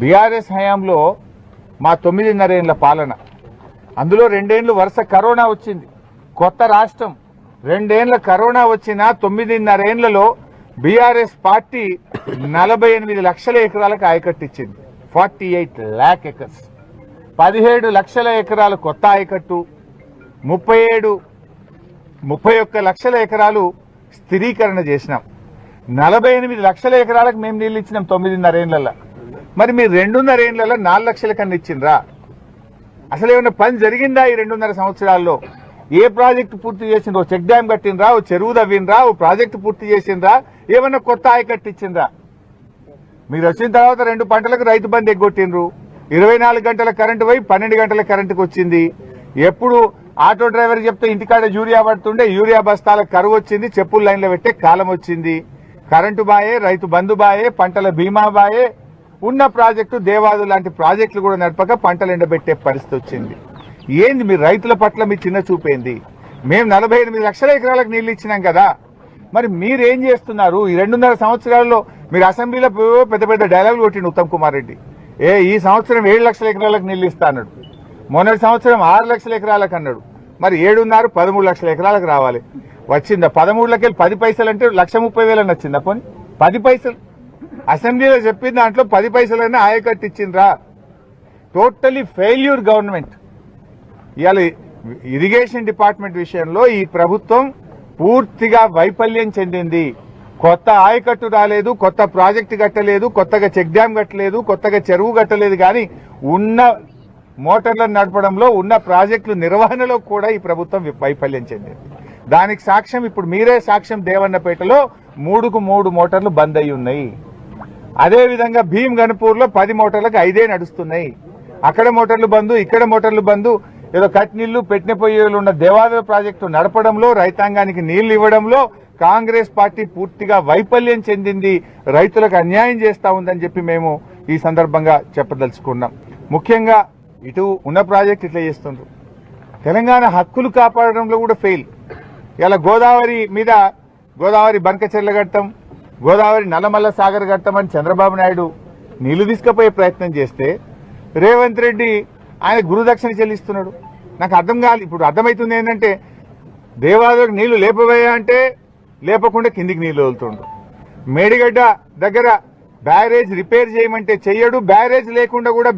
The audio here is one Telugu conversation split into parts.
బీఆర్ఎస్ హయాంలో మా 9.5 ఏళ్ల పాలన, అందులో 2 ఏళ్లు వరుస కరోనా వచ్చింది. కొత్త రాష్ట్రం, 2 ఏళ్ల కరోనా వచ్చిన 9.5 ఏళ్లలో బీఆర్ఎస్ పార్టీ 48 లక్షల ఎకరాలకు ఆయకట్టు ఇచ్చింది. 48 lakh acres. 17 లక్షల ఎకరాలు కొత్త ఆయకట్టు, 31 లక్షల ఎకరాలు స్థిరీకరణ చేసినాం. 48 లక్షల ఎకరాలకు మేము నీళ్ళు ఇచ్చినాం 9.5 ఏళ్లలో. మరి మీరు 2.5 ఏళ్లలో 4 లక్షల కన్నా ఇచ్చిండ్రా? అసలు ఏమన్నా పని జరిగిందా ఈ 2.5 సంవత్సరాల్లో? ఏ ప్రాజెక్టు పూర్తి చేసిండ్రో? Check dam కట్టిండ్రా? ఓ చెరువు తవ్విండ్రా? ఓ ప్రాజెక్టు పూర్తి చేసిండ్రా? ఏమన్నా కొత్త ఆయకట్టు ఇచ్చిండ్రా? మీరు వచ్చిన తర్వాత 2 పంటలకు రైతు బంధు ఎగ్గొట్టిండ్రు. 24 గంటల కరెంటు పోయి 12 గంటల కరెంటుకు వచ్చింది. ఎప్పుడు ఆటో డ్రైవర్ చెప్తే ఇంటికాడ యూరియా పడుతుండే, యూరియా బస్తాల కరువు వచ్చింది, చెప్పులు లైన్లో పెట్టే కాలం వచ్చింది. కరెంటు బాయే, రైతు బంధు బాయే, పంటల బీమా బాయే, ఉన్న ప్రాజెక్టు దేవాదు లాంటి ప్రాజెక్టులు కూడా నడపక పంటలు ఎండబెట్టే పరిస్థితి వచ్చింది. ఏంది మీరు రైతుల పట్ల మీ చిన్న చూపేంది? మేము 48 లక్షల ఎకరాలకు నీళ్లు ఇచ్చినాం కదా, మరి మీరేం చేస్తున్నారు? ఈ 2.5 సంవత్సరాల్లో మీరు అసెంబ్లీలో పెద్ద పెద్ద డైలాగులు కొట్టిండు ఉత్తమ్ కుమార్ రెడ్డి. ఈ సంవత్సరం 7 లక్షల ఎకరాలకు నీళ్లు ఇస్తా అన్నాడు. మొన్నటి సంవత్సరం 6 లక్షల ఎకరాలకు అన్నాడు. మరి 7.5 13 లక్షల ఎకరాలకు రావాలి. వచ్చిందా? 13లకి 10 పైసలు అంటే 1,30,000 అని వచ్చిందా? పోనీ 10 పైసలు అసెంబ్లీలో చెప్పిన దాంట్లో 10 పైసలైనా ఆయకట్టు ఇచ్చిండ్రా? Totally failure government. ఇవాళ ఇరిగేషన్ డిపార్ట్మెంట్ విషయంలో ఈ ప్రభుత్వం పూర్తిగా వైఫల్యం చెందింది. కొత్త ఆయకట్టు రాలేదు, కొత్త ప్రాజెక్టు కట్టలేదు, కొత్తగా చెక్ డ్యామ్ కట్టలేదు, కొత్తగా చెరువు కట్టలేదు. కానీ ఉన్న మోటార్లను నడపడంలో, ఉన్న ప్రాజెక్టుల నిర్వహణలో కూడా ఈ ప్రభుత్వం వైఫల్యం చెందింది. దానికి సాక్ష్యం ఇప్పుడు మీరే సాక్ష్యం. దేవన్నపేటలో 3కు 3 మోటార్లు బంద్ అయి ఉన్నాయి. అదేవిధంగా భీమ్ గన్పూర్లో 10 మోటార్లకు 5 నడుస్తున్నాయి. అక్కడ మోటార్లు బంద్, ఇక్కడ మోటార్లు బంద్. ఏదో కట్ నీళ్లు పెట్టిన పొయ్యిలు ఉన్న దేవాలయ ప్రాజెక్టు నడపడంలో, రైతాంగానికి నీళ్లు ఇవ్వడంలో కాంగ్రెస్ పార్టీ పూర్తిగా వైఫల్యం చెందింది, రైతులకు అన్యాయం చేస్తా ఉందని చెప్పి మేము ఈ సందర్భంగా చెప్పదలుచుకున్నాం. ముఖ్యంగా ఇటు ఉన్న ప్రాజెక్టు ఇట్లా చేస్తుండ్రు. తెలంగాణ హక్కులు కాపాడడంలో కూడా ఫెయిల్. ఇలా గోదావరి మీద గోదావరి బంకచెర్ల కట్టం, గోదావరి నల్లమల్ల సాగర్ కట్టం అని చంద్రబాబు నాయుడు నీళ్లు తీసుకుపోయే ప్రయత్నం చేస్తే రేవంత్ రెడ్డి ఆయన గురుదక్షిణ చెల్లిస్తున్నాడు. నాకు అర్థం కాదు. ఇప్పుడు అర్థమవుతుంది ఏంటంటే దేవాలయాలకు నీళ్లు లేపబోయా అంటే లేపకుండా కిందికి నీళ్లు వదులుతుండ్రు. మేడిగడ్డ దగ్గర బ్యారేజ్ రిపేర్ చేయమంటే చెయ్యడు. బ్యారేజ్ లేకుండా కూడా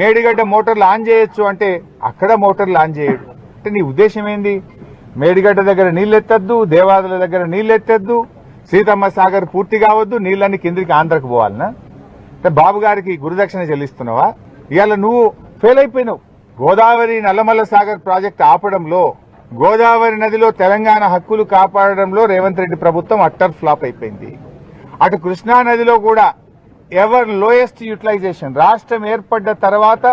మేడిగడ్డ మోటార్లు ఆన్ చేయొచ్చు అంటే అక్కడ మోటార్లు ఆన్ చేయడు. అంటే నీ ఉద్దేశం ఏంది? మేడిగడ్డ దగ్గర నీళ్ళు ఎత్తద్దు, దేవాదుల దగ్గర నీళ్ళు ఎత్తద్దు, సీతమ్మ సాగర్ పూర్తి కావద్దు, నీళ్ళన్నీ కిందికి ఆంధ్రకు పోవాలనా? అంటే బాబు గారికి గురుదక్షిణ చెల్లిస్తున్నావా? ఇవాళ నువ్వు ఫెయిల్ అయిపోయినావు. గోదావరి నల్లమల్ల సాగర్ ప్రాజెక్టు ఆపడంలో, గోదావరి నదిలో తెలంగాణ హక్కులు కాపాడడంలో రేవంత్ రెడ్డి ప్రభుత్వం అట్టర్ ఫ్లాప్ అయిపోయింది. అటు కృష్ణా నదిలో కూడా ఎవర్ లోయెస్ట్ యూటిలైజేషన్. రాష్ట్రం ఏర్పడ్డ తర్వాత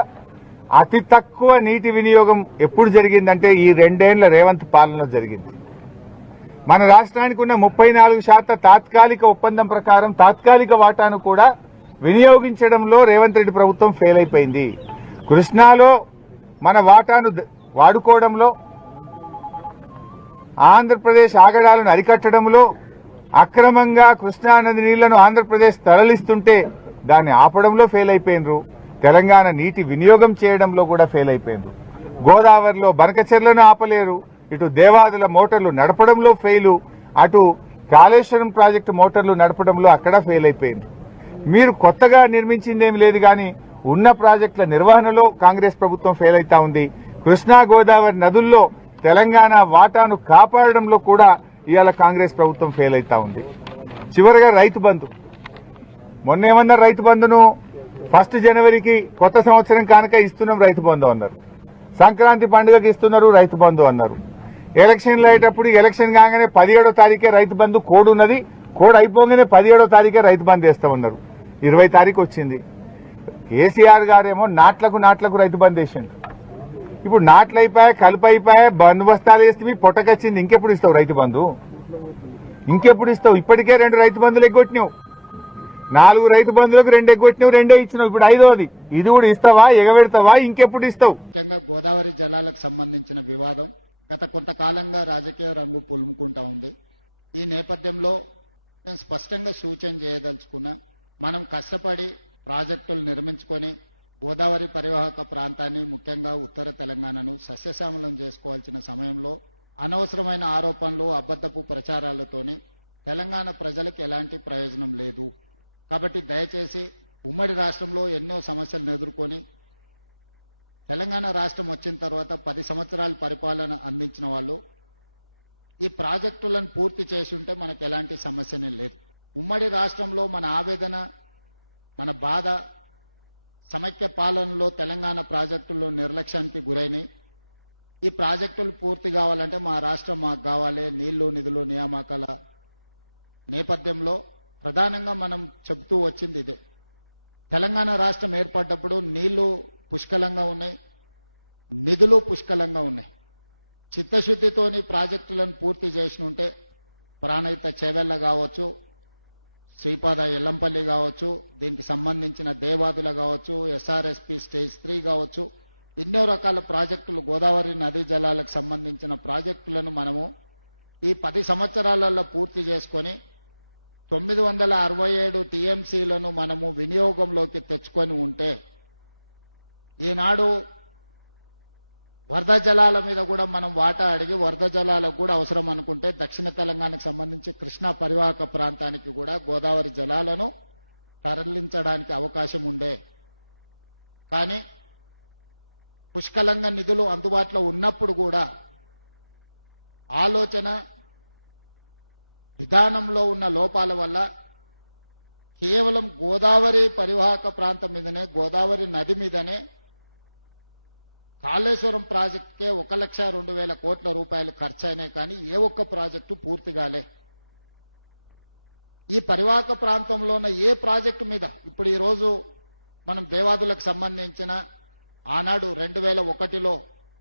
అతి తక్కువ నీటి వినియోగం ఎప్పుడు జరిగిందంటే ఈ 2 ఏళ్ల రేవంత్ పాలనలో జరిగింది. మన రాష్ట్రానికి ఉన్న 34% తాత్కాలిక ఒప్పందం ప్రకారం తాత్కాలిక వాటాను కూడా వినియోగించడంలో రేవంత్ రెడ్డి ప్రభుత్వం ఫెయిల్ అయిపోయింది. కృష్ణాలో మన వాటాను వాడుకోవడంలో, ఆంధ్రప్రదేశ్ ఆగడాలను అరికట్టడంలో, అక్రమంగా కృష్ణానది నీళ్లను ఆంధ్రప్రదేశ్ తరలిస్తుంటే దాన్ని ఆపడంలో ఫెయిల్ అయిపోయినరు. తెలంగాణ నీటి వినియోగం చేయడంలో కూడా ఫెయిల్ అయిపోయినరు. గోదావరిలో బనకచెర్లను ఆపలేరు. ఇటు దేవాదుల మోటార్లు నడపడంలో ఫెయిలు, అటు కాళేశ్వరం ప్రాజెక్టు మోటార్లు నడపడంలో అక్కడ ఫెయిల్ అయిపోయింది. మీరు కొత్తగా నిర్మించిందేమి లేదు కానీ ఉన్న ప్రాజెక్టుల నిర్వహణలో కాంగ్రెస్ ప్రభుత్వం ఫెయిల్ అవుతా ఉంది. కృష్ణా గోదావరి నదుల్లో తెలంగాణ వాటాను కాపాడడంలో కూడా ఇవాళ కాంగ్రెస్ ప్రభుత్వం ఫెయిల్ అవుతా ఉంది. చివరిగా రైతు బంధు. మొన్న ఏమన్నారు? రైతు బంధును 1 జనవరికి కొత్త సంవత్సరం కానుక ఇస్తున్నాం రైతు బంధు అన్నారు. సంక్రాంతి పండుగకి ఇస్తున్నారు రైతు బంధు అన్నారు. ఎలక్షన్లు అయ్యేటప్పుడు ఎలక్షన్ కాగానే 17వ తారీఖే రైతు బంధు కోడ్ ఉన్నది, కోడ్ అయిపోగానే 17వ తారీఖే రైతు బంధు వేస్తామన్నారు. 20 తారీఖు వచ్చింది. కేసీఆర్ గారేమో నాట్లకు రైతు బంధు వేసిండు. ఇప్పుడు నాట్లు అయిపోయా, కలుపు అయిపోయా, బందోబస్తాలు వేస్తే పొట్టకొచ్చింది. ఇంకెప్పుడు ఇస్తావు రైతు బంధు? ఇంకెప్పుడు ఇస్తావు? ఇప్పటికే 2 రైతు బంధులు ఎగ్గొట్టినావు. 4 రైతు బంధువులకు 2 ఎగ్గొట్టినావు, 2 ఇచ్చినావు. ఇప్పుడు 5వది. ఇది కూడా ఇస్తావా? ఎగబెడతావా? ఇంకెప్పుడు ఇస్తావు? ముఖ్యంగా గోదావరి జలాలకు సంబంధించిన వివాదం గత కొంతకాలంగా రాజకీయ రంగు పులుముకుంటా ఉంది. ఈ నేపథ్యంలో నేను స్పష్టంగా సూచన చేయదలుచుకున్నా, మనం కష్టపడి ప్రాజెక్టులు నిర్మించుకొని గోదావరి పరివాహక ప్రాంతాన్ని ముఖ్యంగా ఉత్తర తెలంగాణను సస్యశ్యామలం చేసుకోవాల్సిన సమయంలో అనవసరమైన ఆరోపణలు అబద్ధపు ప్రచారాలతోని తెలంగాణ ప్రజలకు ఎలాంటి ప్రయోజనం లేదు. కాబట్టి దయచేసి ఉమ్మడి రాష్ట్రంలో ఎన్నో సమస్యలను ఎదుర్కొని తెలంగాణ రాష్ట్రం వచ్చిన తర్వాత 10 సంవత్సరాల పరిపాలన అందించిన వాళ్ళు ఈ ప్రాజెక్టులను పూర్తి చేసి ఉంటే మనకు ఎలాంటి సమస్యనే లేదు. ఉమ్మడి రాష్ట్రంలో మన ఆవేదన, మన బాధ సమైక్య పాలనలో తెలంగాణ ప్రాజెక్టుల్లో నిర్లక్ష్యానికి గురైనాయి. ఈ ప్రాజెక్టులు పూర్తి కావాలంటే మా రాష్ట్రం మాకు కావాలి. నీళ్లు నిధులు నియామకాల నేపథ్యంలో ప్రధానంగా మనం చెబుతూ వచ్చింది ఇదే. తెలంగాణ రాష్ట్రం ఏర్పడ్డప్పుడు నీళ్లు పుష్కలంగా ఉన్నాయి, నిధులు పుష్కలంగా ఉన్నాయి. చిత్తశుద్ధితోని ప్రాజెక్టులను పూర్తి చేసి ఉంటే ప్రాణహిత చేవెళ్ల కావచ్చు, శ్రీపాద ఎల్లంపల్లి కావచ్చు, దీనికి సంబంధించిన దేవాదుల కావచ్చు, ఎస్ఆర్ఎస్పి స్టేజ్ 3 కావచ్చు, ఎన్నో రకాల ప్రాజెక్టులు గోదావరి నదీ జలాలకు సంబంధించిన ప్రాజెక్టులను మనము ఈ 10 సంవత్సరాలలో పూర్తి చేసుకొని 967 టీఎంసీలను మనము వినియోగంలోకి తెచ్చుకొని ఉంటే ఈనాడు వరద జలాల మీద కూడా మనం వాటా అడిగి వరద జలాలకు కూడా అవసరం అనుకుంటే దక్షిణ తెలంగాణకు సంబంధించి కృష్ణా పరివాహక ప్రాంతానికి కూడా గోదావరి జలాలను తరలించడానికి అవకాశం ఉండే. కానీ పుష్కలంగా నిధులు అందుబాటులో ఉన్నప్పుడు కూడా ఆలోచన విధానంలో ఉన్న లోపాల వల్ల కేవలం గోదావరి పరివాహక ప్రాంతం మీదనే, గోదావరి నది మీదనే కాళేశ్వరం ప్రాజెక్టుకే 1,02,000 కోట్ల రూపాయలు ఖర్చు అయినాయి. కానీ ఏ ఒక్క ప్రాజెక్టు పూర్తి కాలే. ఈ పరివాహక ప్రాంతంలో ఉన్న ఏ ప్రాజెక్టు మీద ఇప్పుడు ఈరోజు మనం దేవాదులకు సంబంధించిన ఆనాడు 2001లో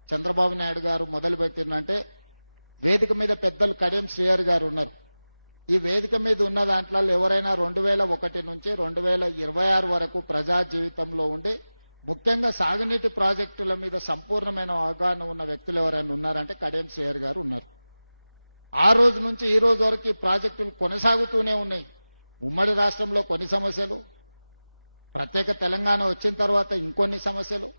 చంద్రబాబు నాయుడు గారు మొదలుపెట్టిందంటే వేదిక మీద పెద్దలు కడియం శ్రీహరి గారు ఉన్నారు. ఈ వేదిక మీద ఉన్న దాంట్లో ఎవరైనా 2001 నుంచి 2026 వరకు ప్రజా జీవితంలో ఉండి ముఖ్యంగా సాగునీటి ప్రాజెక్టుల మీద సంపూర్ణమైన అవగాహన ఉన్న వ్యక్తులు ఎవరైనా ఉన్నారంటే కడియం శ్రీహరి గారు ఉన్నారు. ఆ రోజు నుంచి ఈ రోజు వరకు ఈ ప్రాజెక్టులు కొనసాగుతూనే ఉన్నాయి. ఉమ్మడి రాష్ట్రంలో కొన్ని సమస్యలు, ప్రత్యేక తెలంగాణ వచ్చిన తర్వాత ఇంకొన్ని సమస్యలు,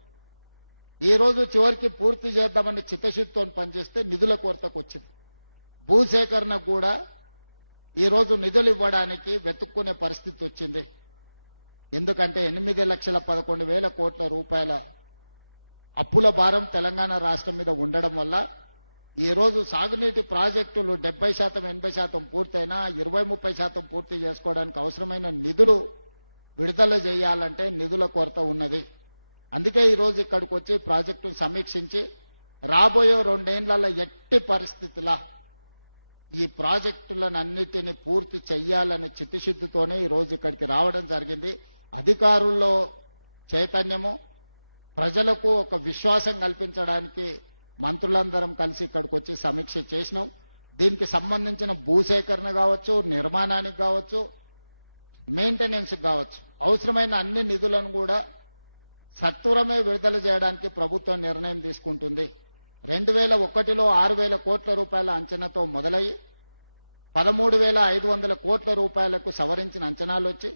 ఈ రోజు చివరికి పూర్తి చేద్దామని చిత్తశుద్ధితో పనిచేస్తే నిధుల కొరతకు వచ్చింది. భూసేకరణ కూడా ఈరోజు నిధులు ఇవ్వడానికి వెతుక్కునే పరిస్థితి వచ్చింది. ఎందుకంటే 8,11,000 కోట్ల రూపాయల అప్పుల భారం తెలంగాణ రాష్ట్రం మీద ఉండడం వల్ల ఈరోజు సాగునీటి ప్రాజెక్టులు 70%, 80% పూర్తయినా 20-30% పూర్తి చేసుకోవడానికి అవసరమైన నిధులు విడుదల చేయాలంటే నిధుల కొరత ఉన్నది. అందుకే ఈరోజు ఇక్కడికి వచ్చి ప్రాజెక్టును సమీక్షించి రాబోయే 2 ఏళ్లలో ఎట్టి పరిస్థితుల ఈ ప్రాజెక్టులను అన్నిటిని పూర్తి చెయ్యాలనే చిత్తశుద్ధితోనే ఈరోజు ఇక్కడికి రావడం జరిగింది. అధికారుల్లో చైతన్యము, ప్రజలకు ఒక విశ్వాసం కల్పించడానికి మంత్రులందరం కలిసి ఇక్కడికి వచ్చి సమీక్ష చేసినాం. దీనికి సంబంధించిన భూసేకరణ కావచ్చు, నిర్మాణానికి కావచ్చు, మెయింటెనెన్స్ కావచ్చు, అవసరమైన అన్ని నిధులను కూడా సత్వరమే విడుదల చేయడానికి ప్రభుత్వం నిర్ణయం తీసుకుంటుంది. 2001లో 6,000 కోట్ల రూపాయల అంచనాతో మొదలయ్యి 13,500 కోట్ల రూపాయలకు సవరించిన అంచనాలు వచ్చి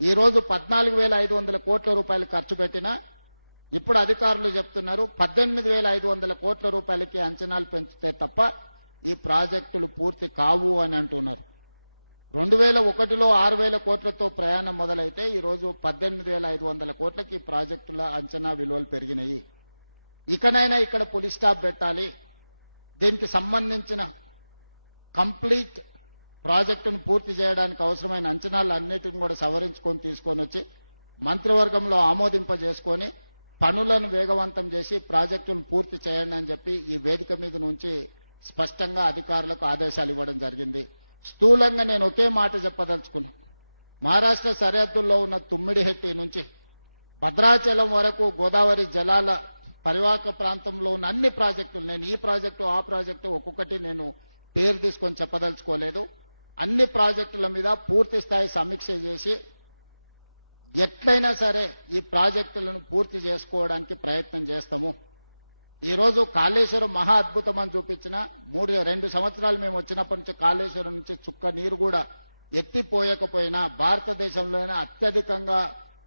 ఈరోజు 14,500 కోట్ల రూపాయలు ఖర్చు పెట్టినా ఇప్పుడు అధికారులు చెప్తున్నారు 18,500 కోట్ల రూపాయలకి అంచనాలు పెంచితే తప్ప ఈ ప్రాజెక్టులు పూర్తి కావు అని అంటున్నారు. 2001లో 6,000 కోట్లతో ప్రయాణం మొదలైతే ఈరోజు 18,500 కోట్లకి ప్రాజెక్టుల అంచనా విలువలు పెరిగినాయి. ఇకనైనా ఇక్కడ పులి స్టాప్ పెట్టాలి. దీనికి సంబంధించిన కంప్లీట్ ప్రాజెక్టును పూర్తి చేయడానికి అవసరమైన అంచనాలు అన్నిటిని కూడా సవరించుకొని తీసుకొని వచ్చి మంత్రివర్గంలో ఆమోదింపజేసుకొని పనులను వేగవంతం చేసి ప్రాజెక్టును పూర్తి చేయండి అని చెప్పి ఈ వేదిక మీద నుంచి స్పష్టంగా అధికారులకు ఆదేశాలు ఇవ్వడం జరిగింది. స్థూలంగా నేను ఒకే మాట చెప్పదలుచుకున్నా. మహారాష్ట్ర సరిహద్దుల్లో ఉన్న తుమ్మిడిహెట్టి నుంచి భద్రాచలం వరకు గోదావరి జలాల పరివాహక ప్రాంతంలో ఉన్న అన్ని ప్రాజెక్టులు, నేను ఈ ప్రాజెక్టు ఆ ప్రాజెక్టు ఒక్కొక్కటి నేను పేరు తీసుకొని చెప్పదలుచుకోలేదు. అన్ని ప్రాజెక్టుల మీద పూర్తి స్థాయి సమీక్ష చేసి ఎట్లయినా సరే ఈ ప్రాజెక్టులను పూర్తి చేసుకోవడానికి ప్రయత్నం చేస్తాము. ఈరోజు కాళేశ్వరం మహా అద్భుతం అని చూపించిన 2 సంవత్సరాలు మేము వచ్చినప్పటి నుంచి కాళేశ్వరం నుంచి చుక్క నీరు కూడా ఎత్తిపోయకపోయినా భారతదేశంలోనే అత్యధికంగా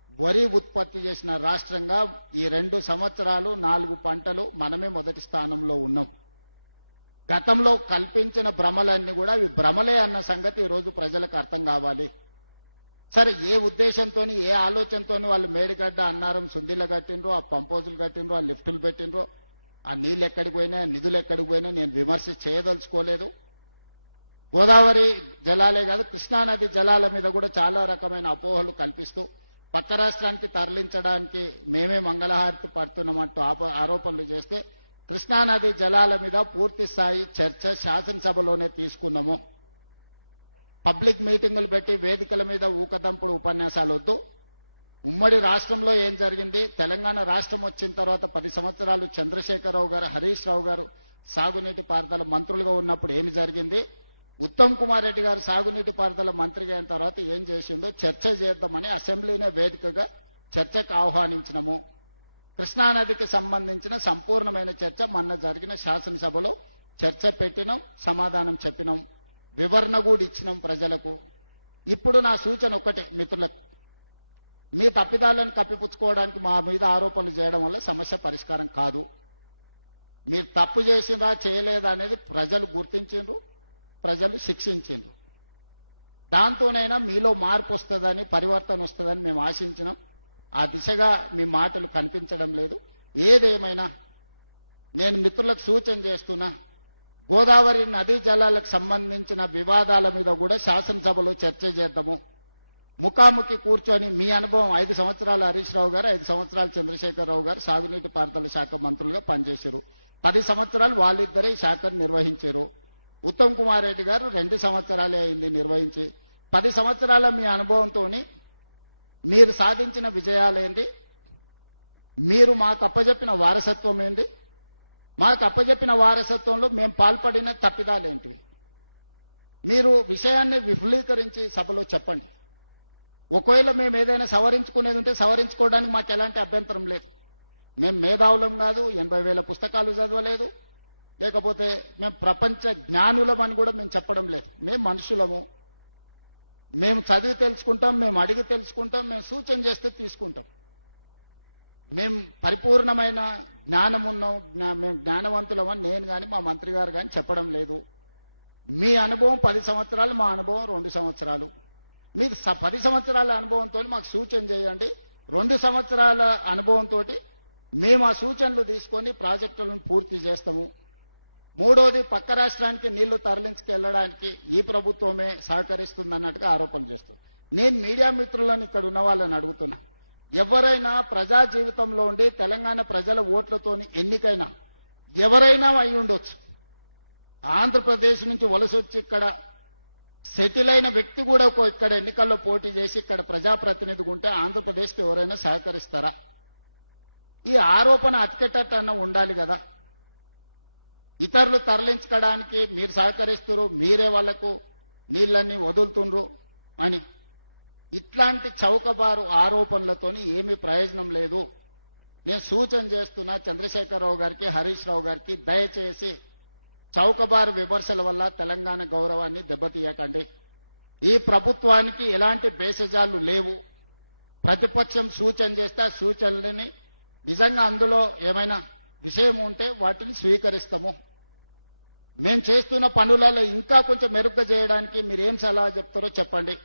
వరి ఉత్పత్తి చేసిన రాష్ట్రంగా ఈ 2 సంవత్సరాలు 4 పంటలు మనమే మొదటి స్థానంలో ఉన్నాం. గతంలో కల్పించిన భ్రమలన్నీ కూడా అవి భ్రమలే అన్న సంగతి ఈరోజు ప్రజలకు అర్థం కావాలి. సరే, ఏ ఉద్దేశంతో ఏ ఆలోచనతో వాళ్ళు మేడిగడ్డ అన్నారం సుందిల కట్టినరో, ఆ పంపోజులు కట్టినరో, ఆ లిఫ్టులు పెట్టినరో, ఆ నీళ్ళు ఎక్కడికి పోయినా, నిధులు ఎక్కడికి పోయినా నేను విమర్శ చేయదలుచుకోలేదు. గోదావరి జలాలే కాదు, కృష్ణానది జలాల మీద కూడా చాలా రకమైన అపోహలు కల్పిస్తూ పక్క రాష్ట్రానికి తరలించడానికి మేమే మంగళహారతి పడుతున్నామంటూ ఆరోపణలు చేస్తే కృష్ణానది జలాల మీద పూర్తి స్థాయి చర్చ శాసనసభలోనే తీసుకున్నాము. పబ్లిక్ మీటింగులు పెట్టి వేదికల మీద ఊకదంపుడు ఉపన్యాసాలు వద్దు. ఉమ్మడి రాష్ట్రంలో ఏం జరిగింది, తెలంగాణ రాష్ట్రం వచ్చిన తర్వాత 10 సంవత్సరాలు చంద్రశేఖరరావు గారు, హరీష్ రావు గారు సాగునీటి పారుదల మంత్రులుగా ఉన్నప్పుడు ఏమి జరిగింది, ఉత్తమ్ కుమార్ రెడ్డి గారు సాగునీటి పారుదల మంత్రిగా అయిన తర్వాత ఏం చేసిండో చర్చ చేద్దామని అసెంబ్లీనే వేదికగా చర్చకు ఆహ్వానించినము. కృష్ణానదికి సంబంధించిన సంపూర్ణమైన చర్చ మొన్న జరిగిన శాసనసభలో చర్చ పెట్టినాం, సమాధానం చెప్పినాం, వివరణ కూడా ఇచ్చినాం ప్రజలకు. ఇప్పుడు నా సూచన ఒకటే మిత్రులకు, మీ తప్పిదాలను కప్పిపుచ్చుకోవడానికి మా మీద ఆరోపణలు చేయడం వల్ల సమస్య పరిష్కారం కాదు. మీరు తప్పు చేసిందా చేయలేదా అనేది ప్రజలు గుర్తించిండ్రు, ప్రజలు శిక్షించిండ్రు. దాంతోనైనా మీలో మార్పు వస్తుందని, పరివర్తన వస్తుందని మేము ఆశించినాం. ఆ దిశగా మీ మాటలు కనిపించడం లేదు. ఏదేమైనా నేను మిత్రులకు సూచన చేస్తున్నా, గోదావరి నదీ జలాలకు సంబంధించిన వివాదాల మీద కూడా శాసనసభలో చర్చ చేద్దాము. ముఖాముఖి కూర్చొని మీ అనుభవం 5 సంవత్సరాలు హరీష్ రావు గారు, 5 సంవత్సరాలు చంద్రశేఖరరావు గారు సాగునీటి పారుదల శాఖ మంత్రులుగా పనిచేశారు. 10 సంవత్సరాలు వాళ్ళిద్దరే ఈ శాఖను నిర్వహించారు. ఉత్తమ్ కుమార్ రెడ్డి గారు 2 సంవత్సరాలే అయింది నిర్వహించి. 10 సంవత్సరాల మీ అనుభవంతో మీరు సాధించిన విజయాలేంది, మీరు మాకు అప్పజెప్పిన వారసత్వం ఏంది, మాకు అప్పజెప్పిన వారసత్వంలో మేము పాల్పడిన తప్పిదాలేంటివి, మీరు విషయాన్ని విఫలీకరించి సభలో చెప్పండి. ఒకవేళ మేము ఏదైనా సవరించుకునేది ఉంటే సవరించుకోవడానికి మాకు ఎలాంటి అభ్యంతరం లేదు. మేము మేధావులం కాదు, 80,000 పుస్తకాలు చదవలేదు, లేకపోతే మేము ప్రపంచ జ్ఞానులం అని కూడా మేము చెప్పడం లేదు. మేము మనుషులము, మేము చదివి తెలుసుకుంటాం, మేము అడిగి తెలుసుకుంటాం, మేము సూచన చేస్తే తీసుకుంటాం. మేము పరిపూర్ణమైన జ్ఞానం ఉన్నాం, మేము జ్ఞానవంతులమని నేను కానీ మా మంత్రి గారు కానీ చెప్పడం లేదు. మీ అనుభవం 10 సంవత్సరాలు, మా అనుభవం 2 సంవత్సరాలు. మీరు 10 సంవత్సరాల అనుభవంతో మాకు సూచన చేయండి. 2 సంవత్సరాల అనుభవంతో మేము ఆ సూచనలు తీసుకొని ప్రాజెక్టులను పూర్తి చేస్తాము. మూడోది, పక్క రాష్ట్రానికి నీళ్లు తరలించుకెళ్లడానికి ఈ ప్రభుత్వమే సహకరిస్తుందన్నట్టుగా ఆరోపణలు చేస్తుంది. నేను మీడియా మిత్రులను ఇక్కడ ఉన్న వాళ్ళని అడుగుతున్నా, ఎవరైనా ప్రజా జీవితంలో ఉండి తెలంగాణ ప్రజల ఓట్లతోని ఎన్నికైనా ఎవరైనా అయి ఉండొచ్చు. ఆంధ్రప్రదేశ్ నుంచి వలస వచ్చి ఇక్కడ సెటిల్ అయిన వ్యక్తి కూడా ఇక్కడ ఎన్నికల్లో పోటీ చేసి ఇక్కడ ప్రజాప్రతినిధిగా ఉంటే ఆంధ్రప్రదేశ్కి ఎవరైనా సహకరిస్తారా? ఈ ఆరోపణ అతికెట్టన్న ఉండాలి కదా. ఇతరులు తరలించుకోవడానికి మీరు సహకరిస్తున్నారు, మీరే వాళ్లకు నీళ్ళన్నీ వదులుతుండ్రు అని ఇట్లాంటి చౌకబారు ఆరోపణలతోని ఏమీ ప్రయోజనం లేదు. నేను సూచన చేస్తున్నా చంద్రశేఖరరావు గారికి, హరీష్ రావు గారికి, దయచేసి చౌకబారు విమర్శల వల్ల తెలంగాణ గౌరవాన్ని దెబ్బతీయకండి. ఈ ప్రభుత్వానికి ఎలాంటి భేషజాలు లేవు. ప్రతిపక్షం సూచన చేస్తే ఆ సూచనలని నిజంగా అందులో ఏమైనా విషయం ఉంటే వాటిని స్వీకరిస్తాము. మేము చేస్తున్న పనులలో ఇంకా కొంచెం మెరుగ్గా చేయడానికి మీరేం సలహా చెప్తారో చెప్పండి.